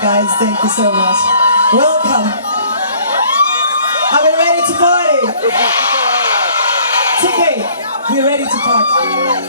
Guys, thank you so much. Welcome. Are we ready to party? It's okay. We're ready to party.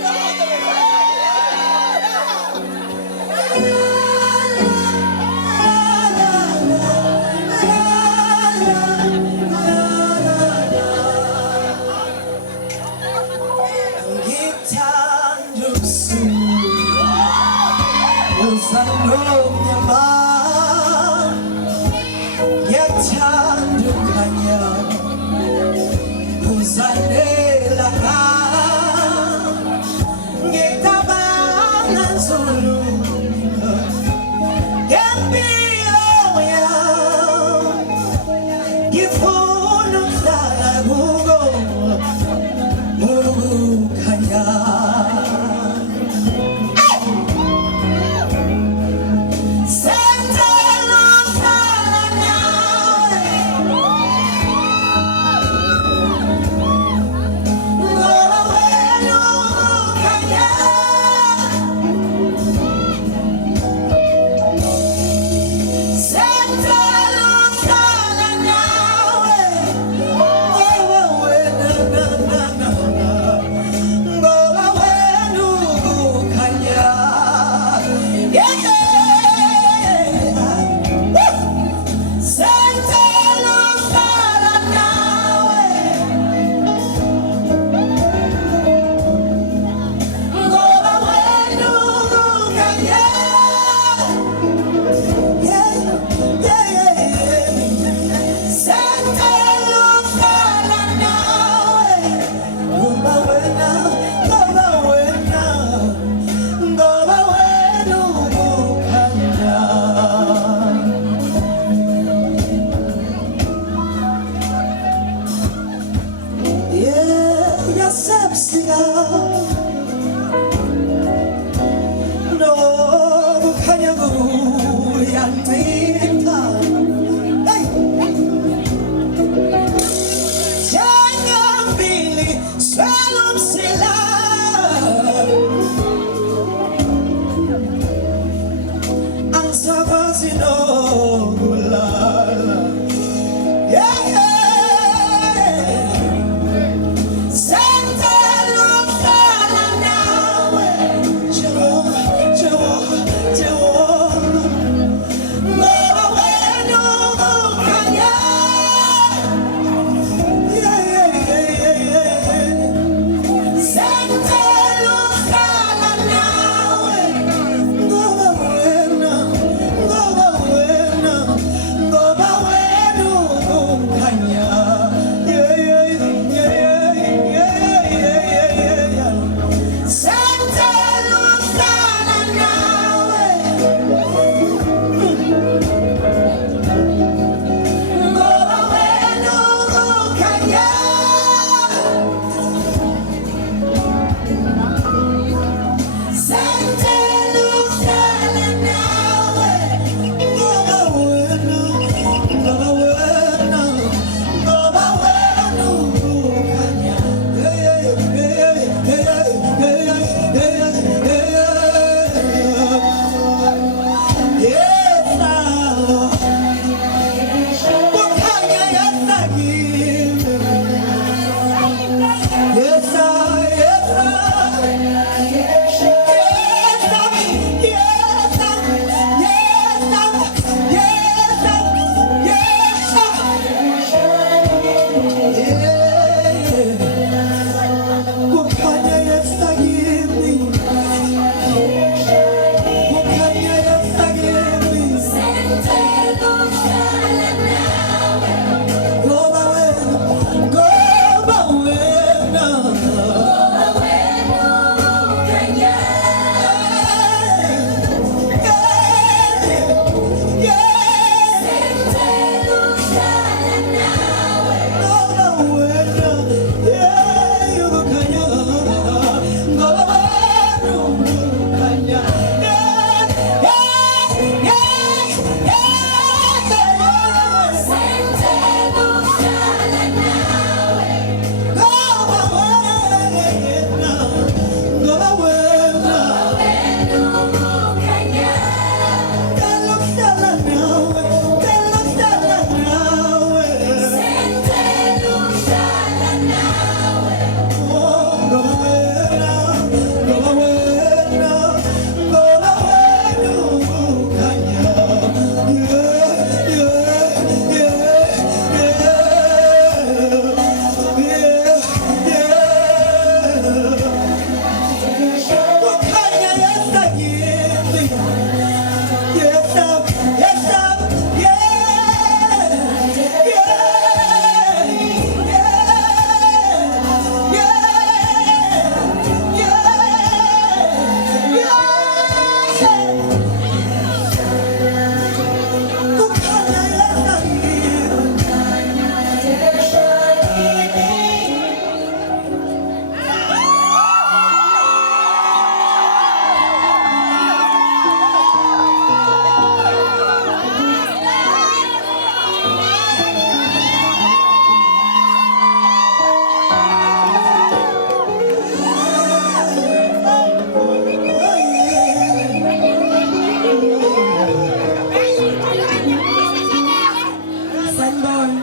Sanibona.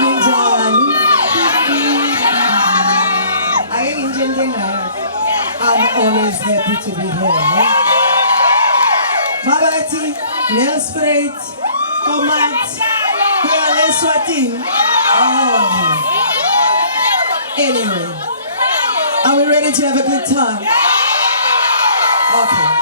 Ninjani? Ake nginjengayo. I'm always happy to be here. Mabati, nail sprayed, tomat, here let's Swatini. Oh. Anyway, are we ready to have a good time? Okay.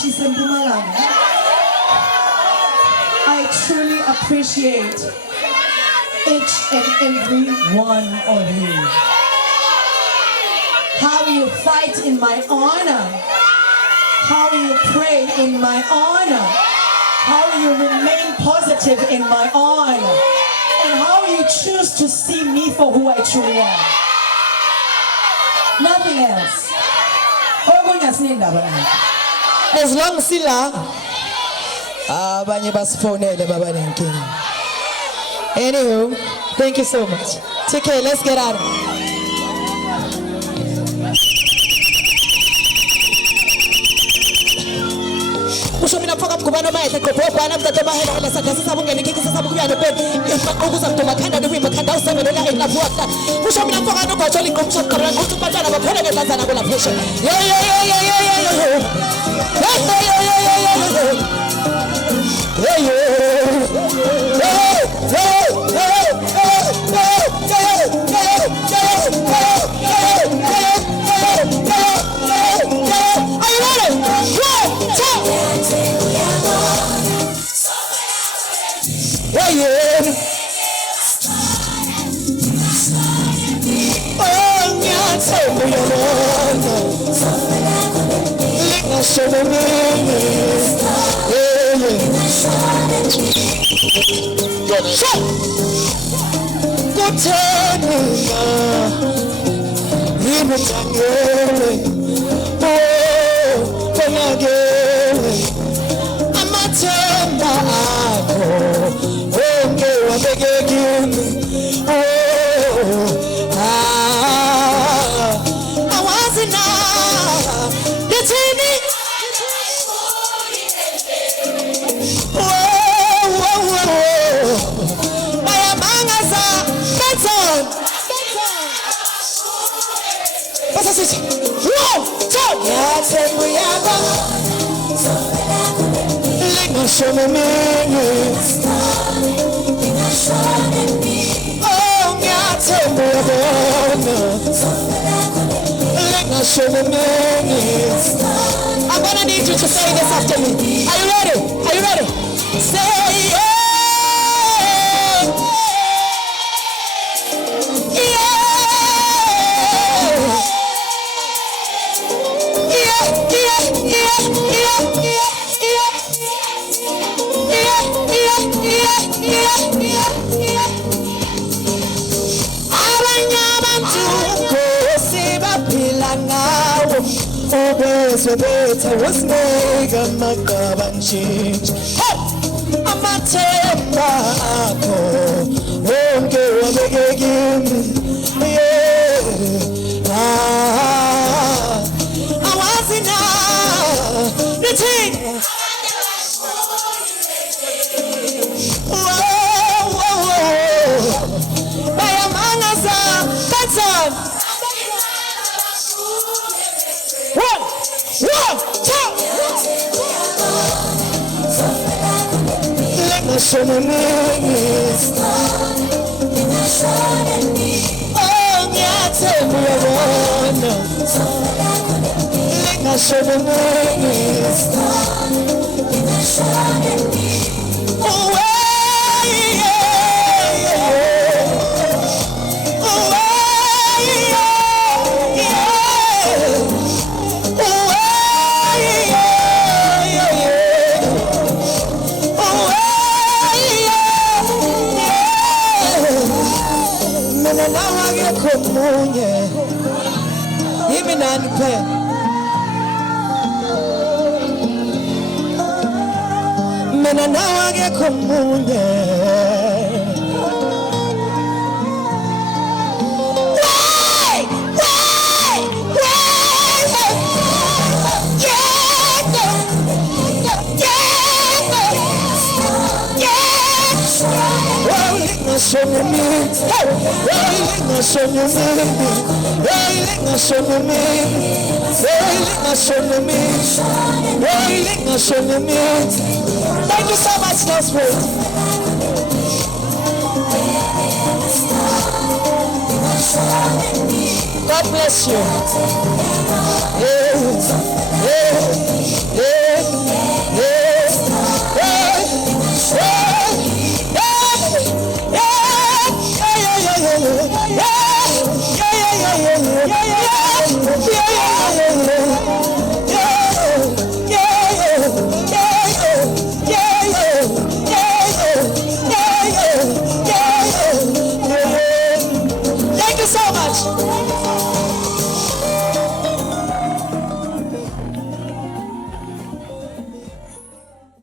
She's in Mpumalanga. I truly appreciate each and every one of you. How you fight in my honor. How you pray in my honor. How you remain positive in my honor. And how you choose to see me for who I truly am. Nothing else. As long as sila abanye basifonele baba nenkinga. Anywho, thank you so much. Take care, let's get out of here. Kusho mina mfoka mkubano maye tekopo bana mtato mahela hela sakasi sabu ngene kiki sabu kuya no pen ukuza mtoma khanda ni wima khanda usebenela engavuka kusho mina mfoka no gojoli ngomsho kabra nguthi batana baphele ngezanzana kula pressure yo I'm gonna need you to say this after me. Are you ready? Are you ready? Say yeah. Better was mega makabanchich. Amatemba ako onke wabegegim. Yeah. Awazina the thing. Baya Mnyasa, that's on. One, two. Let me show me knees. Oh, yeah, tell me I wanna. Let me show me knees. Oh, Khumalo. Mina nawe akekho munye. Show me, show me, thank you so much, Desperate. God bless you. Yeah.